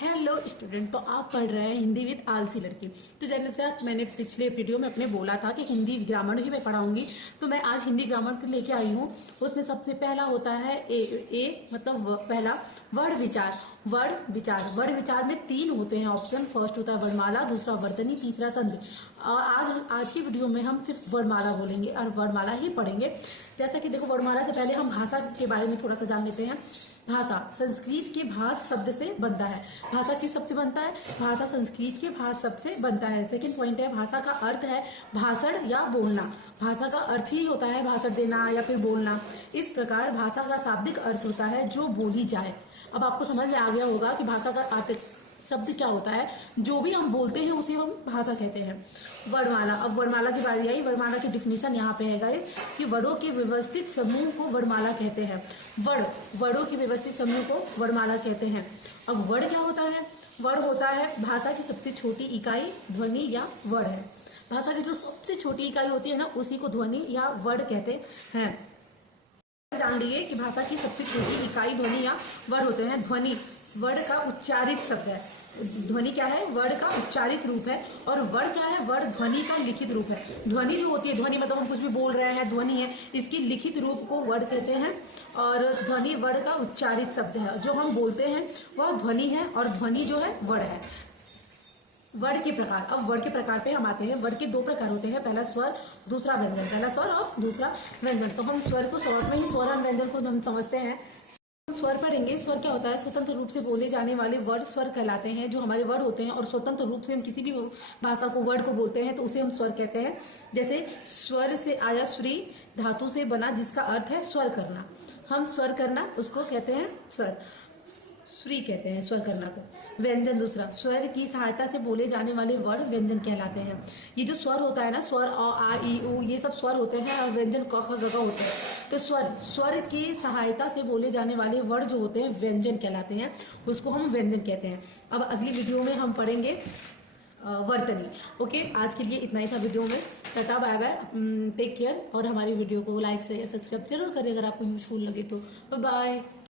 Hello student, तो आप पढ़ रहे हैं हिंदी विद आलसी लड़की। तो जैसे मैंने पिछले वीडियो में अपने बोला था कि हिंदी ग्रामर ही मैं पढ़ाऊंगी, तो मैं आज हिंदी ग्रामर के लेके आई हूँ। उसमें सबसे पहला होता है ए मतलब पहला वर्ण विचार। वर्ण विचार में 3 होते हैं ऑप्शन। फर्स्ट होता है वर्णमाला, दूसरा वर्तनी, तीसरा संधि। और आज की वीडियो में हम सिर्फ वर्णमाला बोलेंगे और वर्णमाला ही पढ़ेंगे। जैसा कि देखो, वर्णमाला से पहले हम भाषा के बारे में थोड़ा सा जान लेते हैं। भाषा संस्कृत के भाष शब्द से बनता है। भाषा किस शब्द से बनता है? भाषा संस्कृत के भाष शब्द से बनता है। सेकंड पॉइंट है, भाषा का अर्थ है भाषण या बोलना। भाषा का अर्थ ही होता है भाषण देना या फिर बोलना। इस प्रकार भाषा का शाब्दिक अर्थ होता है जो बोली जाए। अब आपको समझ में आ गया होगा कि भाषा का अर्थ शब्द क्या होता है। जो भी हम बोलते हैं उसे हम भाषा कहते हैं। वर्णमाला। अब वर्णमाला की बारी आई। वर्णमाला की डिफिनीशन यहाँ पे है गाइस कि वर्णों के व्यवस्थित समूह को वर्णमाला कहते हैं। वर्णों के व्यवस्थित समूह को वर्णमाला कहते हैं। अब वर्ण क्या होता है? वर्ण होता है भाषा की सबसे छोटी इकाई, ध्वनि या वर्ण है। भाषा की जो सबसे छोटी इकाई होती है ना, उसी को ध्वनि या वर्ण कहते हैं। जान लिए कि भाषा की सबसे छोटी इकाई ध्वनि या वर्ण होते हैं। ध्वनि वर्ण का उच्चारित शब्द है। ध्वनि क्या है? वर्ण का उच्चारित रूप है। और वर्ण क्या है? वर्ण ध्वनि का लिखित रूप है। ध्वनि जो होती है, ध्वनि मतलब हम कुछ भी बोल रहे हैं, ध्वनि है, इसकी लिखित रूप को वर्ण कहते हैं। और ध्वनि वर्ण का उच्चारित शब्द है। जो हम बोलते हैं वह ध्वनि है और ध्वनि जो है वर्ण है। वर्ण के प्रकार। अब वर्ण के प्रकार पे हम आते हैं। वर्ण के 2 प्रकार होते हैं, पहला स्वर, दूसरा व्यंजन। पहला स्वर और दूसरा व्यंजन। तो हम स्वर को शॉर्ट में ही स्वर और व्यंजन को हम समझते हैं। स्वर पढ़ेंगे। स्वर क्या होता है? स्वतंत्र रूप से बोले जाने वाले वर्ड स्वर कहलाते हैं। जो हमारे वर्ड होते हैं और स्वतंत्र रूप से हम किसी भी भाषा को वर्ड को बोलते हैं तो उसे हम स्वर कहते हैं। जैसे स्वर से आया श्री धातु से बना, जिसका अर्थ है स्वर करना। हम स्वर करना उसको कहते हैं स्वर, श्री कहते हैं स्वर करना को। व्यंजन दूसरा, स्वर की सहायता से बोले जाने वाले वर्ड व्यंजन कहलाते हैं। ये जो स्वर होता है ना, स्वर अ आ ई उ, ये सब स्वर होते हैं और व्यंजन क ख ग घ होते हैं। तो स्वर की सहायता से बोले जाने वाले वर्ड जो होते हैं व्यंजन कहलाते हैं, उसको हम व्यंजन कहते हैं। अब अगली वीडियो में हम पढ़ेंगे वर्तनी। ओके, आज के लिए इतना ही था वीडियो में। Tata bye bye, take care. और हमारी वीडियो को लाइक से सब्सक्राइब जरूर करें अगर आपको यूजफुल लगे तो। Bye bye.